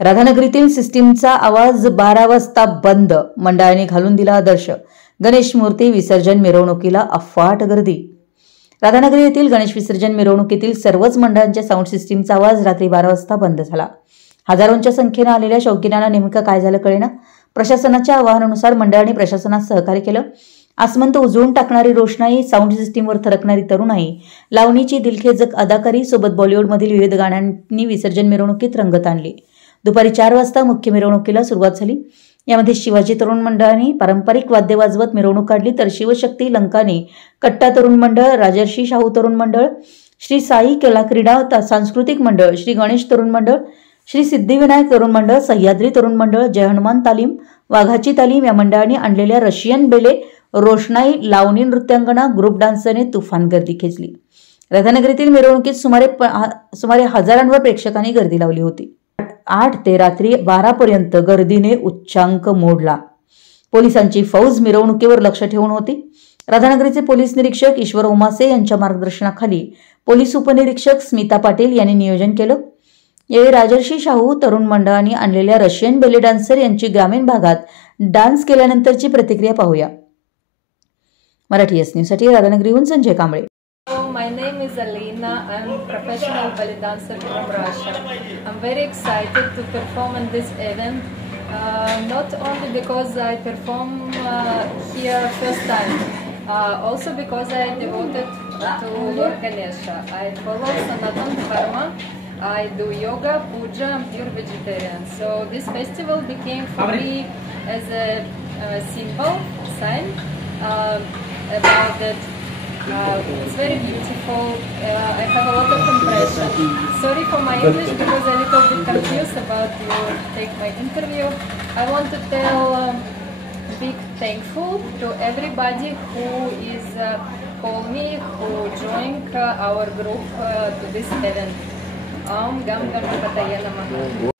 राधानगरीतील सिस्टीमचा आवाज 12 वाजता बंद, मंडळाने घालून दिला आदर्श. गणेश मूर्ती विसर्जन मिरवणुकीला अफाट गर्दी. राधानगरी येथील गणेश विसर्जन मिरवणुकीतील सर्वच मंडळांच्या साऊंड सिस्टीमचा आवाज रात्री 12 वाजता बंद झाला. हजारोंच्या संख्येने आलेल्या शौकीनांना नेमकं काय झालं कळेना. प्रशासनाच्या आवाहनानुसार मंडळाने प्रशासनास सहकार्य केलं. आसमंत उजळून टाकणारी रोषणाई, साऊंड सिस्टीमवर थरकणारी तरुणाई, लावणीची दिलखेचक अदाकारी सोबत बॉलिवूडमधील विविध गाण्यांनी विसर्जन मिरवणुकीत रंगत आणली. दुपारी 4 वाजता मुख्य मिरवणुकीला सुरुवात झाली. यामध्ये शिवाजी तरुण मंडळाने पारंपरिक वाद्य वाजवत मिरवणूक काढली, तर शिवशक्ती लंकाने कट्टा तरुण मंडळ, राजर्षी शाहू तरुण मंडळ, श्री साई कला क्रीडा सांस्कृतिक मंडळ, श्री गणेश तरुण मंडळ, श्री सिद्धिविनायक तरुण मंडळ, सह्याद्री तरुण मंडळ, जय हनुमान तालीम, वाघाची तालीम या मंडळांनी आणलेल्या रशियन बेले, रोषणाई, लावणी नृत्यांगना, ग्रुप डान्सने तुफान गर्दी खेचली. राधानगरीतील मिरवणुकीत सुमारे हजारांवर प्रेक्षकांनी गर्दी लावली होती. 8 ते रात्री 12 पर्यंत गर्दीने उच्चांक मोडला. पोलिसांची फौज मिरवणुकीवर लक्ष ठेवून होती. राधानगरीचे पोलीस निरीक्षक ईश्वर ओमासे यांच्या मार्गदर्शनाखाली पोलीस उपनिरीक्षक स्मिता पाटील यांनी नियोजन केलं. यावेळी राजर्षी शाहू तरुण मंडळाने आणलेल्या रशियन बेली डान्सर यांची ग्रामीण भागात डान्स केल्यानंतरची प्रतिक्रिया पाहूया. मराठी एस न्यूजसाठी राधानगरीहून Sanjay Kamble. My name is Alina. I'm a professional belly dancer from Russia. I'm very excited to perform in this event, not only because I perform here first time, also because I devoted to Lord Ganesha. I follow Sanatan Dharma. I do yoga, puja. I'm pure vegetarian. So this festival became for me as a symbol, sign about that. It's very beautiful. I have a lot of impression. Sorry for my English because I'm a little bit confused about you take my interview. I want to tell big thankful to everybody who is call me, who joined our group to this event. Gam Ganapataye Namaha.